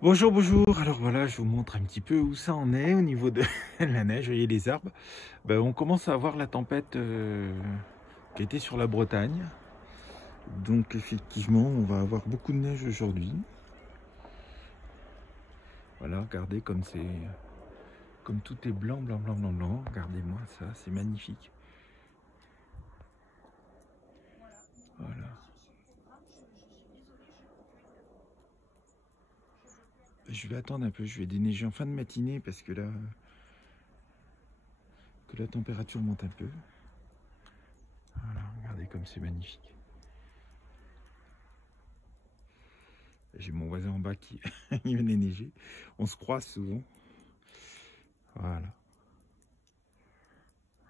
Bonjour, bonjour. Alors voilà, je vous montre un petit peu où ça en est au niveau de la neige. Vous voyez les arbres. Ben, on commence à avoir la tempête qui était sur la Bretagne. Donc effectivement, on va avoir beaucoup de neige aujourd'hui. Voilà, regardez comme tout est blanc, blanc, blanc, blanc, blanc. Regardez-moi ça, c'est magnifique. Voilà. Je vais attendre un peu, je vais déneiger en fin de matinée parce que là, que la température monte un peu. Voilà, regardez comme c'est magnifique. J'ai mon voisin en bas qui il venait neiger. On se croise souvent. Voilà.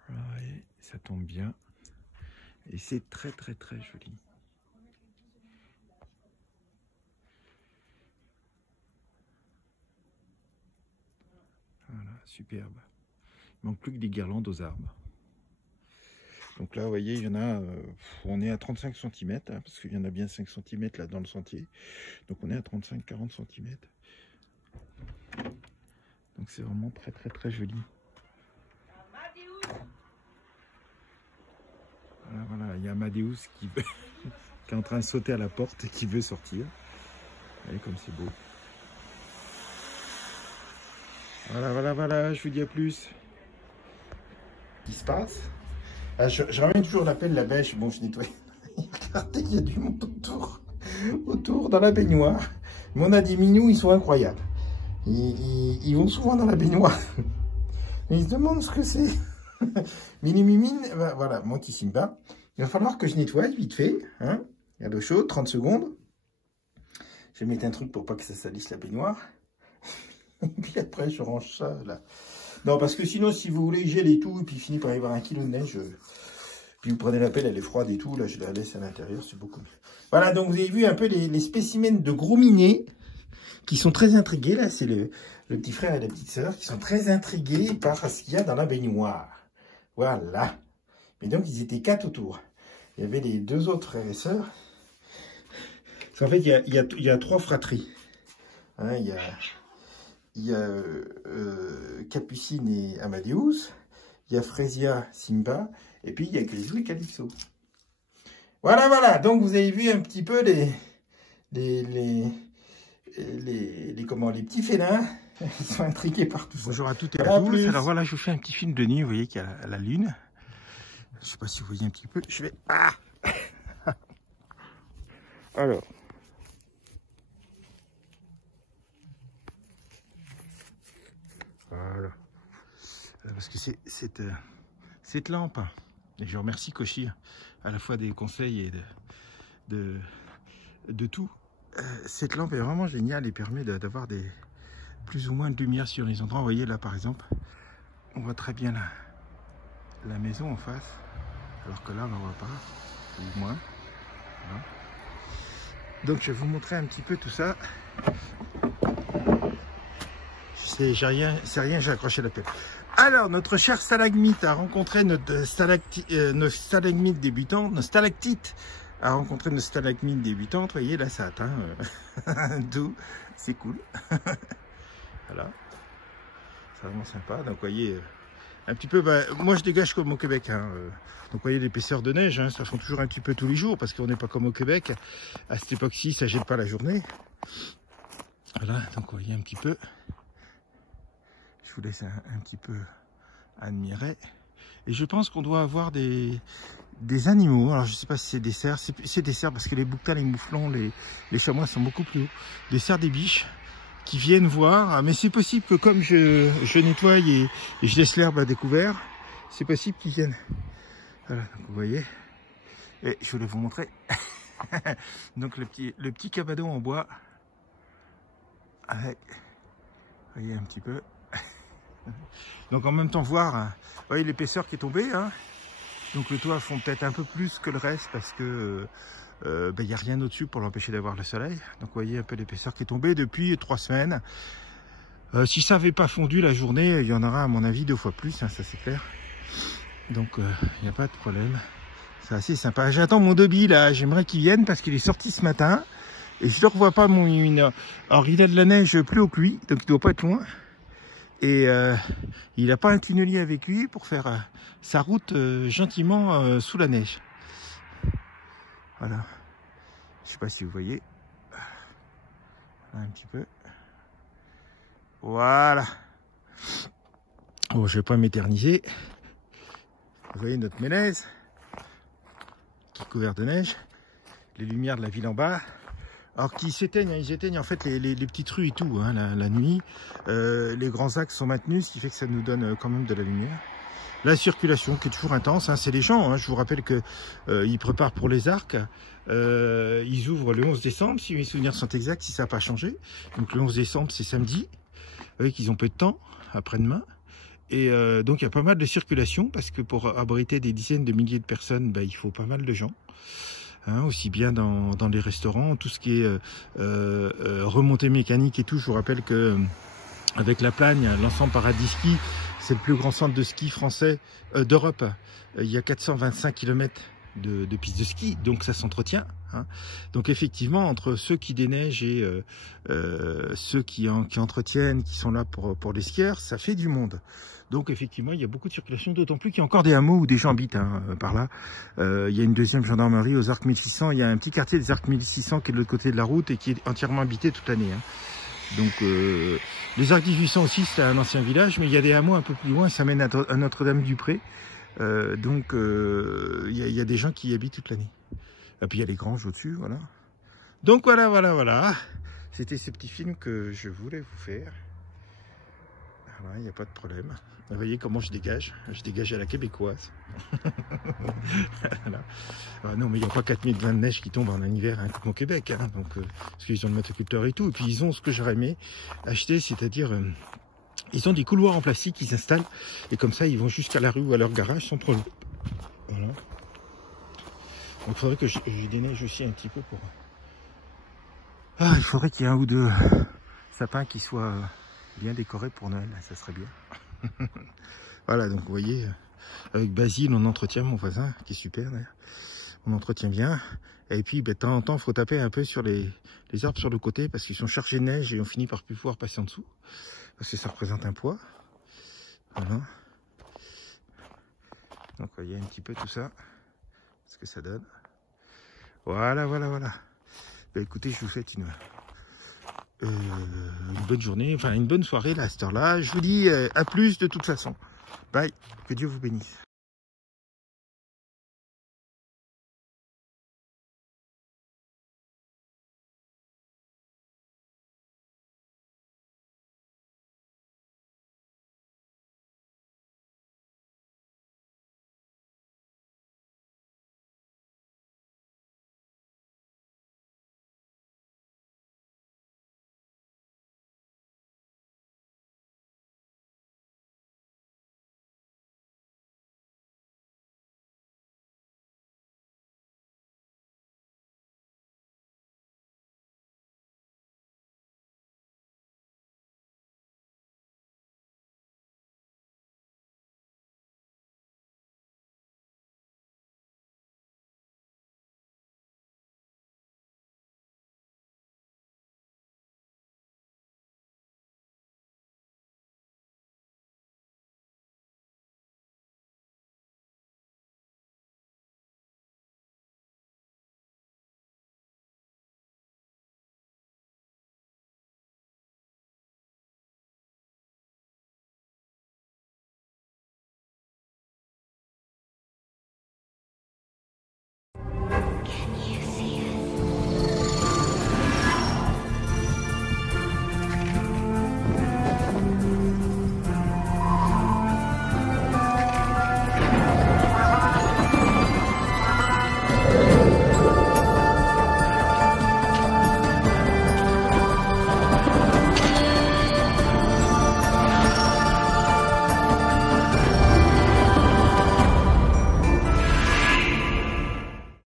Voilà, et ça tombe bien. Et c'est très très très joli. Voilà, superbe. Il manque plus que des guirlandes aux arbres. Donc là, vous voyez, il y en a, on est à 35 cm, hein, parce qu'il y en a bien 5 cm là dans le sentier. Donc on est à 35-40 cm. Donc c'est vraiment très très très joli. Voilà, voilà, il y a Amadeus qui, qui est en train de sauter à la porte et qui veut sortir. Voyez comme c'est beau. Voilà, voilà, voilà, je vous dis à plus. Qu'est-ce qui se passe? Ah, je ramène toujours la pelle, la bêche. Bon, je nettoie. Regardez, il y a du monde autour dans la baignoire. Mais on a des minous, ils sont incroyables. Ils vont souvent dans la baignoire. Et ils se demandent ce que c'est. Mini mimine, ben, voilà, Monkey Simba. Il va falloir que je nettoie vite fait. Hein. Il y a l'eau chaude, 30 secondes. Je vais mettre un truc pour pas que ça salisse la baignoire. Et puis après, je range ça là. Non, parce que sinon, si vous voulez, gèle et tout, et puis il finit par y avoir 1 kilo de neige. Puis vous prenez la pelle, elle est froide et tout. Là, je la laisse à l'intérieur, c'est beaucoup mieux. Voilà, donc vous avez vu un peu les spécimens de gros minés qui sont très intrigués. Là, c'est le petit frère et la petite sœur qui sont très intrigués par ce qu'il y a dans la baignoire. Voilà. Mais donc, ils étaient 4 autour. Il y avait les 2 autres frères et sœurs. Parce qu'en fait, il y a 3 fratries. Hein, il y a Capucine et Amadeus. Il y a Fresia, Simba. Et puis, il y a Grisou et Calypso. Voilà, voilà. Donc, vous avez vu un petit peu les petits félins. Ils sont intrigués par tout ça. Bonjour à toutes et à tous. Alors voilà, je vous fais un petit film de nuit. Vous voyez qu'il y a la lune. Je ne sais pas si vous voyez un petit peu. Je vais... Ah alors. Voilà. Parce que cette lampe, et je remercie Koshi à la fois des conseils et de tout. Cette lampe est vraiment géniale et permet d'avoir plus ou moins de lumière sur les endroits. Vous voyez là par exemple, on voit très bien la maison en face, alors que là on ne voit pas, ou moins. Voilà. Donc je vais vous montrer un petit peu tout ça. C'est rien, j'ai accroché la pelle. Alors, notre cher stalagmite a rencontré notre stalagmite débutante, notre stalactite a rencontré notre stalagmite débutante. Vous voyez, là, ça atteint d'où, c'est cool. Voilà, c'est vraiment sympa. Donc, vous voyez, un petit peu, bah, moi, je dégage comme au Québec. Hein. Donc, vous voyez, l'épaisseur de neige, hein, ça fond toujours un petit peu tous les jours parce qu'on n'est pas comme au Québec. À cette époque-ci, ça ne gèle pas la journée. Voilà, donc, vous voyez un petit peu. Je vous laisse un petit peu admirer. Et je pense qu'on doit avoir des animaux. Alors je ne sais pas si c'est des cerfs. C'est des cerfs parce que les bouquetins, les mouflons, les chamois sont beaucoup plus hauts. Des cerfs, des biches qui viennent voir. Mais c'est possible que comme je nettoie et je laisse l'herbe à découvert, c'est possible qu'ils viennent. Voilà, donc vous voyez. Et je voulais vous montrer. Donc le petit cabanon en bois. Avec, vous voyez un petit peu. Donc en même temps voir, vous voyez l'épaisseur qui est tombée, hein. Donc le toit fond peut-être un peu plus que le reste parce que il n'y a rien au-dessus pour l'empêcher d'avoir le soleil. Donc vous voyez un peu l'épaisseur qui est tombée depuis 3 semaines. Si ça n'avait pas fondu la journée, il y en aura à mon avis 2 fois plus, hein, ça c'est clair. Donc il n'y a pas de problème. C'est assez sympa. J'attends mon Dobby là, j'aimerais qu'il vienne parce qu'il est sorti ce matin. Et je ne revois pas mon illuminateur. Alors il a de la neige plus haut que lui, donc il doit pas être loin. Et il n'a pas un tunnelier avec lui pour faire sa route gentiment sous la neige. Voilà. Je sais pas si vous voyez. Un petit peu. Voilà. Bon, je vais pas m'éterniser. Vous voyez notre Ménez qui est couvert de neige. Les lumières de la ville en bas. Alors qu'ils s'éteignent, ils éteignent en fait les petites rues et tout, hein, la nuit. Les grands axes sont maintenus, ce qui fait que ça nous donne quand même de la lumière. La circulation qui est toujours intense, hein, c'est les gens. Hein, je vous rappelle que ils préparent pour les arcs. Ils ouvrent le 11 décembre, si mes souvenirs sont exacts, si ça n'a pas changé. Donc le 11 décembre, c'est samedi. Vous voyez qu'ils ont peu de temps, après-demain. Et donc il y a pas mal de circulation, parce que pour abriter des dizaines de milliers de personnes, bah, il faut pas mal de gens. Hein, aussi bien dans les restaurants, tout ce qui est remontée mécanique et tout. Je vous rappelle que avec la Plagne, l'ensemble Paradis Ski, c'est le plus grand centre de ski français d'Europe. Il y a 425 km de pistes de ski, donc ça s'entretient. Hein. Donc effectivement, entre ceux qui déneigent et ceux qui entretiennent, qui sont là pour les skieurs, ça fait du monde. Donc effectivement, il y a beaucoup de circulation, d'autant plus qu'il y a encore des hameaux où des gens habitent par là. Il y a une deuxième gendarmerie aux Arcs 1600. Il y a un petit quartier des Arcs 1600 qui est de l'autre côté de la route et qui est entièrement habité toute l'année. Hein. Donc les Arcs 1800 aussi, c'est un ancien village, mais il y a des hameaux un peu plus loin. Ça mène à Notre-Dame-du-Pré. Donc il y a des gens qui y habitent toute l'année. Et puis il y a les granges au-dessus, voilà. Donc voilà. C'était ce petit film que je voulais vous faire. Voilà, il n'y a pas de problème. Vous voyez comment je dégage à la québécoise. Voilà. Non, mais il n'y a pas 4020 de neige qui tombe en hiver hein, comme au Québec. Hein, donc, parce qu'ils ont le motoculteur et tout. Et puis ils ont ce que j'aurais aimé acheter, c'est-à-dire ils ont des couloirs en plastique qu'ils installent. Et comme ça, ils vont jusqu'à la rue ou à leur garage sans problème. Voilà. Donc il faudrait que je déneige aussi un petit peu pour... Ah, il faudrait qu'il y ait un ou deux sapins qui soient bien décorés pour Noël. Ça serait bien. Voilà, donc vous voyez, avec Basile, on entretient mon voisin, qui est super d'ailleurs. On entretient bien. Et puis, de temps en temps, il faut taper un peu sur les arbres sur le côté parce qu'ils sont chargés de neige et on finit par plus pouvoir passer en dessous. Parce que ça représente un poids. Voilà. Donc, vous voyez un petit peu tout ça. Ce que ça donne. Voilà. Bah, écoutez, je vous souhaite une bonne journée, enfin une bonne soirée là, à cette heure-là. Je vous dis à plus de toute façon. Bye, que Dieu vous bénisse.